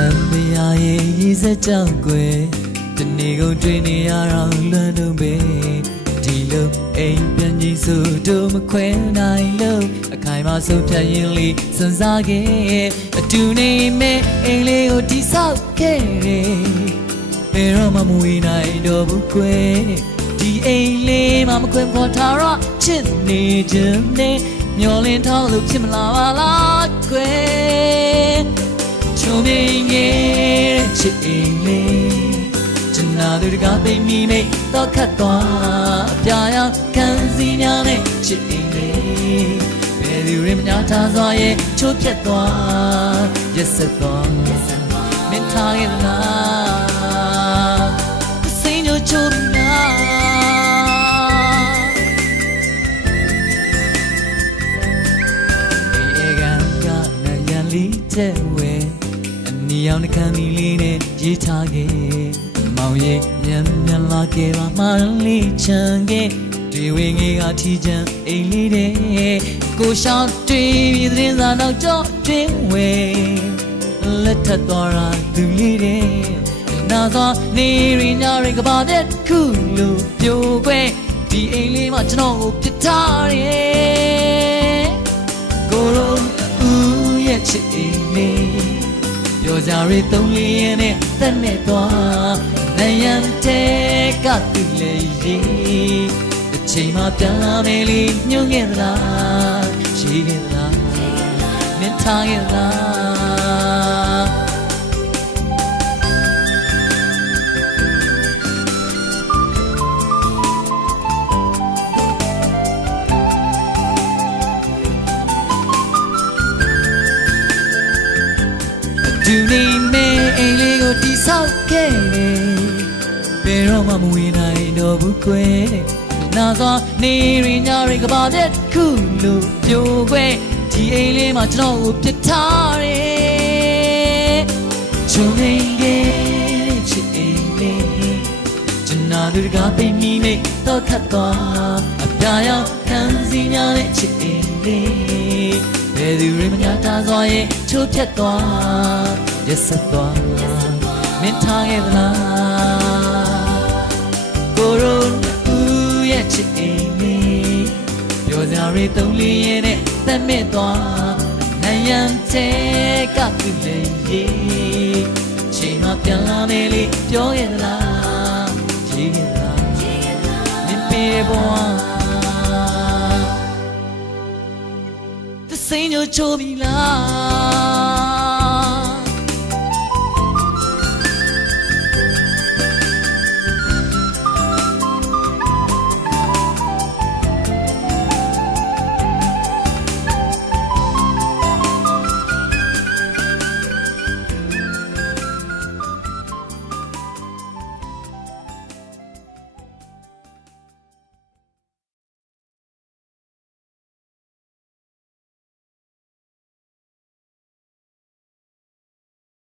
မ်မယာရဲ့ရည်စက်ကြောင့်ကွယ်တနေ့ကုန်တွေ့နေရတော့လွမ်းတော့ပဲဒီလိုအိမ်ပြန်ကြီးစို့တို့မခွဲနိုင်လို့အခိုင်အမာဆုံးဖြတ်ရင်လေးစွန်စားခဲ့အတူနေမဲ့အိမ်လေးကိုတိဆောက်ခဲ့တယ်ဘယ်တော့မှမဝေးနိုင်တော့ဘူးကွယ်ဒီအိမ်လေးမှမခွင့်ခေါ်ထားတော့ချစ်နေခြင်းနဲ့မျောလင်းထားလို့ဖြစ်မလာပါလားကွယ် ချုံနေငယ်ချစ်အိမ်လေးကျန်နာတို့တကားပိတ်မိမိတ်တော့ခတ်သွားအပြာရောင်ခံစီများနဲ့ချစ်အိမ်လေးဘယ်သူရင်မညာထားစွာရဲ့ချိုးပြတ်သွားရက်ဆက်သွားမင်းထားရဲ့လားစိတ်ညိုချိုးပြီလားဒီကံကနရန်လီတဲ့ဝဲ အနီအောင်နှခံမီလေးနဲ့ရေးထားခဲ့မောင်ရဲ့ညံညံလာခဲ့ပါမလေးချန်ခဲ့ဒီဝင်းငယ်ကထီချမ်းအိမ်လေးတဲ့ကိုရှောင်းတွေ့ပြီးသတင်းစာနောက်ကြောတွင်ဝဲလက်ထပ်သွားတာသူလေးတဲ့နာသောနေရညာရင်ကပါတဲ့ခုလိုပြိုခွဲဒီအိမ်လေးမှာကျွန်တော်ကိုပြစ်ထားတယ် ပြောကြရသုံးလေးရင်နဲ့တက်နဲ့သွားနိုင်ရန်တဲ့ကသူလေရေးတစ်ချိန်မှပြန်လာမယ်လေညွှန်ခဲ့သလားရှိခဲ့သလားမင်းထားခဲ့သလား ဒူနေမဲအိမ်လေးကိုတိဆောက်ခဲ့တယ်ဘယ်တော့မှမဝင်နိုင်တော့ဘူးကွယ်နာသောနေရညရင်ကပါတဲ့ခုလိုပြိုခွဲဒီအိမ်လေးမှာကျွန်တော်ကိုပြစ်ထားတယ်ချုံနေခဲ့ချစ်အိမ်လေးကျွန်တော်တို့ကပိမိမိတော့ခတ်သွားအပြာရောင်ခံစီများနဲ့ချစ်အိမ်လေးဘ ယ်သူရိမညာတာစွာရဲ့ချိုးဖြတ်သွားရက်ဆက်သွားမင်းထားခဲ့သလားကိုရိုဦးရဲ့ချစ်အိမ်လေးပြောစရာတွေသုံးလေးရဲ့နဲ့သက်မဲ့သွားနိုင်ရန်တဲ့ကသူလည်းရေးချိန်မှပြန်လာမယ်လေပြောခဲ့သလားရေးခဲ့သလားမင်းပြေပေါ် The same your chobi la